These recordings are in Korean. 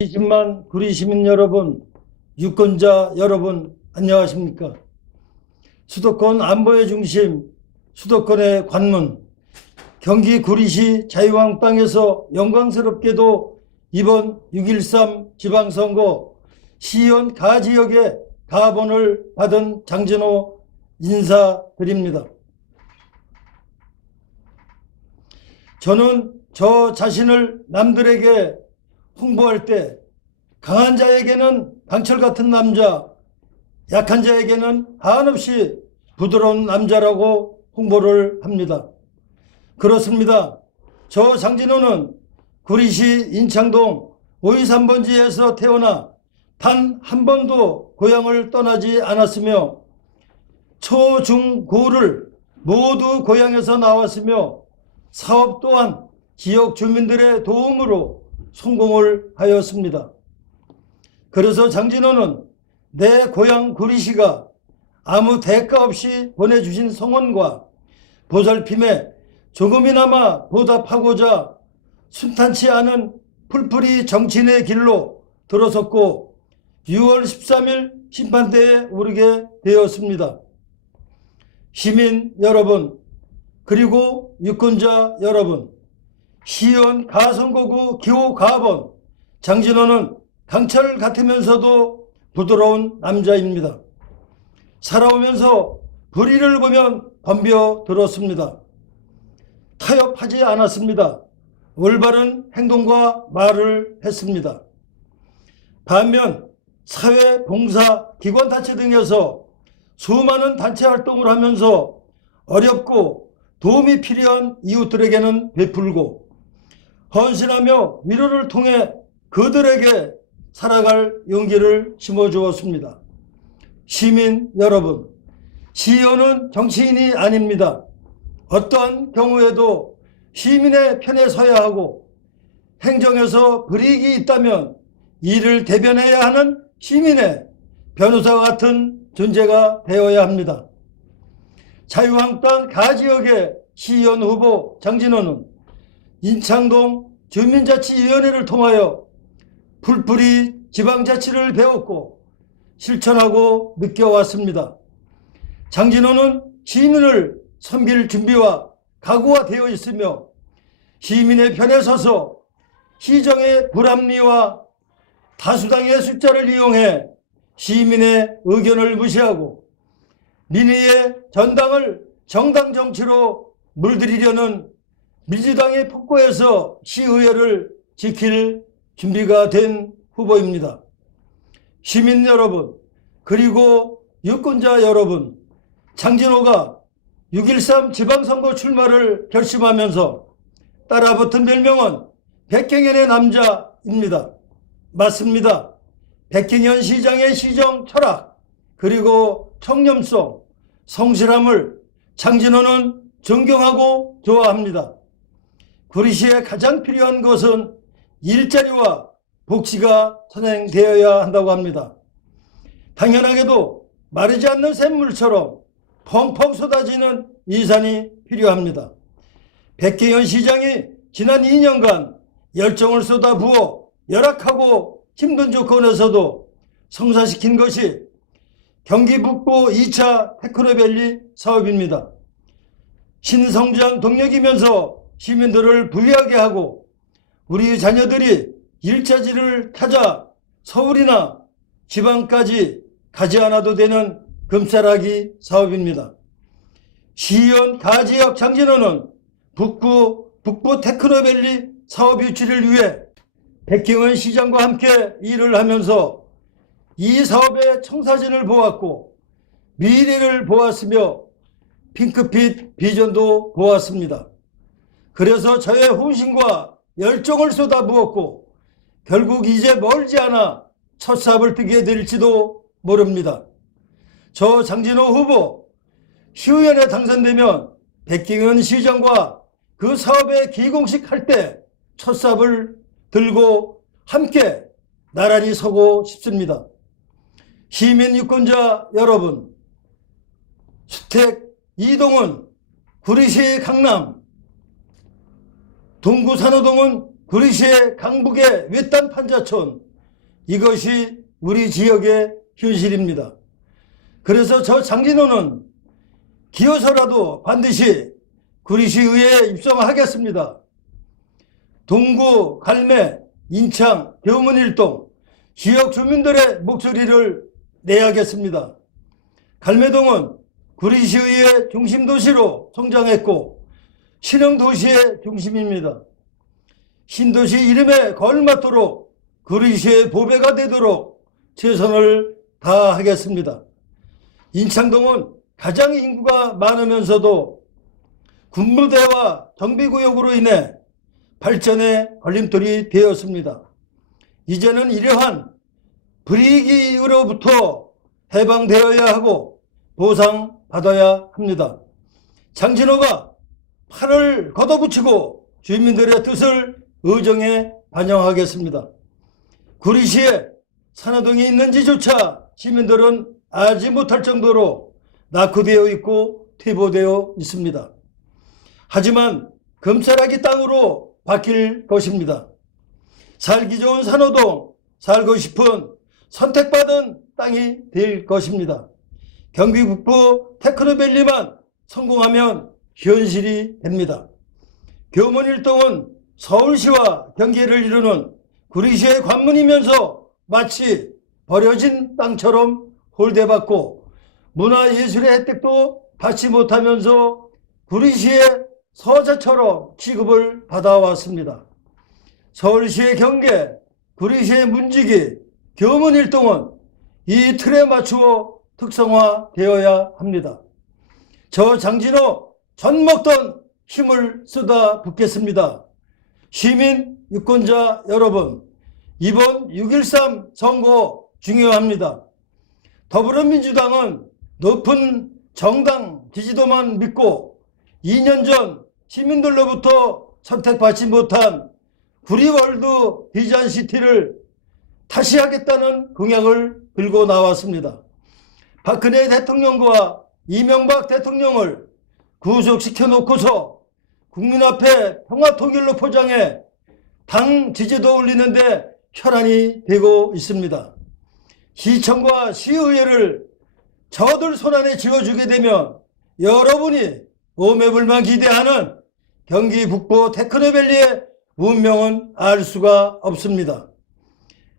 20만 구리 시민 여러분, 유권자 여러분, 안녕하십니까? 수도권 안보의 중심, 수도권의 관문, 경기 구리시 자유한국당에서 영광스럽게도 이번 6.13 지방선거 시의원 가지역에 가번을 받은 장진호 인사드립니다. 저는 저 자신을 남들에게 홍보할 때 강한 자에게는 강철 같은 남자, 약한 자에게는 한없이 부드러운 남자라고 홍보를 합니다. 그렇습니다. 저 장진호는 구리시 인창동 523번지에서 태어나 단 한 번도 고향을 떠나지 않았으며 초, 중, 고를 모두 고향에서 나왔으며 사업 또한 지역 주민들의 도움으로 성공을 하였습니다. 그래서 장진호는 내 고향 구리시가 아무 대가 없이 보내주신 성원과 보살핌에 조금이나마 보답하고자 순탄치 않은 풀풀이 정치인의 길로 들어섰고 6월 13일 심판대에 오르게 되었습니다. 시민 여러분, 그리고 유권자 여러분, 시의원 가선거구 기호 가번 장진호는 강철 같으면서도 부드러운 남자입니다. 살아오면서 불의를 보면 덤벼들었습니다. 타협하지 않았습니다. 올바른 행동과 말을 했습니다. 반면 사회봉사, 기관단체 등에서 수많은 단체 활동을 하면서 어렵고 도움이 필요한 이웃들에게는 베풀고 헌신하며 위로를 통해 그들에게 살아갈 용기를 심어주었습니다. 시민 여러분, 시의원은 정치인이 아닙니다. 어떠한 경우에도 시민의 편에 서야 하고 행정에서 불이익이 있다면 이를 대변해야 하는 시민의 변호사와 같은 존재가 되어야 합니다. 자유한국당 가지역의 시의원 후보 장진호는 인창동 주민자치위원회를 통하여 풀풀이 지방자치를 배웠고 실천하고 느껴왔습니다. 장진호는 시민을 섬길 준비와 각오가 되어 있으며 시민의 편에 서서 시정의 불합리와 다수당의 숫자를 이용해 시민의 의견을 무시하고 민의의 전당을 정당 정치로 물들이려는 민주당의 폭거에서 시의회를 지킬 준비가 된 후보입니다. 시민 여러분, 그리고 유권자 여러분, 장진호가 6.13 지방선거 출마를 결심하면서 따라붙은 별명은 백경현의 남자입니다. 맞습니다. 백경현 시장의 시정 철학, 그리고 청렴성, 성실함을 장진호는 존경하고 좋아합니다. 구리시에 가장 필요한 것은 일자리와 복지가 선행되어야 한다고 합니다. 당연하게도 마르지 않는 샘물처럼 펑펑 쏟아지는 이산이 필요합니다. 백경현 시장이 지난 2년간 열정을 쏟아부어 열악하고 힘든 조건에서도 성사시킨 것이 경기 북부 2차 테크노밸리 사업입니다. 신성장 동력이면서 시민들을 부유하게 하고 우리 자녀들이 일자지를 찾아 서울이나 지방까지 가지 않아도 되는 금싸라기 사업입니다. 시의원 가지역 장진호는 북부 테크노밸리 사업 유치를 위해 백경현 시장과 함께 일을 하면서 이 사업의 청사진을 보았고 미래를 보았으며 핑크빛 비전도 보았습니다. 그래서 저의 훈신과 열정을 쏟아부었고 결국 이제 멀지 않아 첫 삽을 뜨게 될지도 모릅니다. 저 장진호 후보 시의원에 당선되면 백경현 시장과 그 사업에 기공식할 때 첫 삽을 들고 함께 나란히 서고 싶습니다. 시민 유권자 여러분, 수택 이동은 구리시 강남, 동구 산호동은 구리시의 강북의 외딴 판자촌, 이것이 우리 지역의 현실입니다. 그래서 저 장진호는 기어서라도 반드시 구리시의회에 입성하겠습니다. 동구, 갈매, 인창, 교문 일동 지역 주민들의 목소리를 내야겠습니다. 갈매동은 구리시의회 중심도시로 성장했고 신흥도시의 중심입니다. 신도시 이름에 걸맞도록 구리시의 보배가 되도록 최선을 다하겠습니다. 인창동은 가장 인구가 많으면서도 군부대와 정비구역으로 인해 발전에 걸림돌이 되었습니다. 이제는 이러한 불이익으로부터 해방되어야 하고 보상받아야 합니다. 장진호가 팔을 걷어붙이고 주민들의 뜻을 의정에 반영하겠습니다. 구리시에 산호동이 있는지조차 시민들은 알지 못할 정도로 낙후되어 있고 퇴보되어 있습니다. 하지만 금싸라기 땅으로 바뀔 것입니다. 살기 좋은 산호동, 살고 싶은 선택받은 땅이 될 것입니다. 경기 북부 테크노밸리만 성공하면 현실이 됩니다. 교문 일동은 서울시와 경계를 이루는 구리시의 관문이면서 마치 버려진 땅처럼 홀대받고 문화예술의 혜택도 받지 못하면서 구리시의 서자처럼 취급을 받아왔습니다. 서울시의 경계, 구리시의 문지기, 교문 일동은 이 틀에 맞추어 특성화되어야 합니다. 저 장진호 전 먹던 힘을 쏟아붓겠습니다. 시민 유권자 여러분, 이번 6.13 선거 중요합니다. 더불어민주당은 높은 정당 지지도만 믿고 2년 전 시민들로부터 선택받지 못한 구리월드 비전시티를 다시 하겠다는 공약을 들고 나왔습니다. 박근혜 대통령과 이명박 대통령을 구속시켜 놓고서 국민 앞에 평화통일로 포장해 당 지지도 올리는데 혈안이 되고 있습니다. 시청과 시의회를 저들 손안에 쥐어주게 되면 여러분이 오매불만 기대하는 경기 북부 테크노밸리의 운명은 알 수가 없습니다.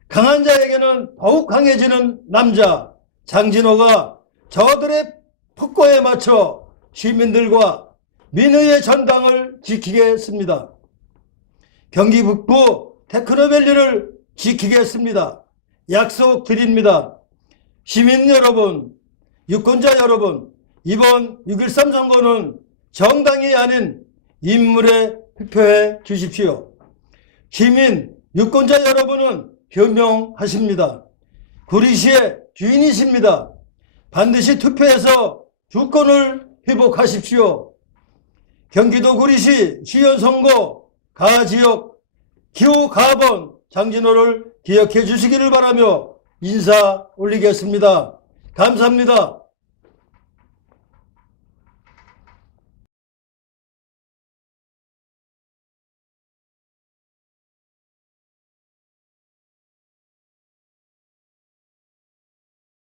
강한 자에게는 더욱 강해지는 남자 장진호가 저들의 폭거에 맞춰 시민들과 민의의 전당을 지키겠습니다. 경기 북부 테크노밸리를 지키겠습니다. 약속드립니다. 시민 여러분, 유권자 여러분, 이번 6.13 선거는 정당이 아닌 인물에 투표해 주십시오. 시민, 유권자 여러분은 현명하십니다. 구리시의 주인이십니다. 반드시 투표해서 주권을 회복하십시오. 경기도 구리시 시연선거 가지역 기호 가번 장진호를 기억해 주시기를 바라며 인사 올리겠습니다. 감사합니다.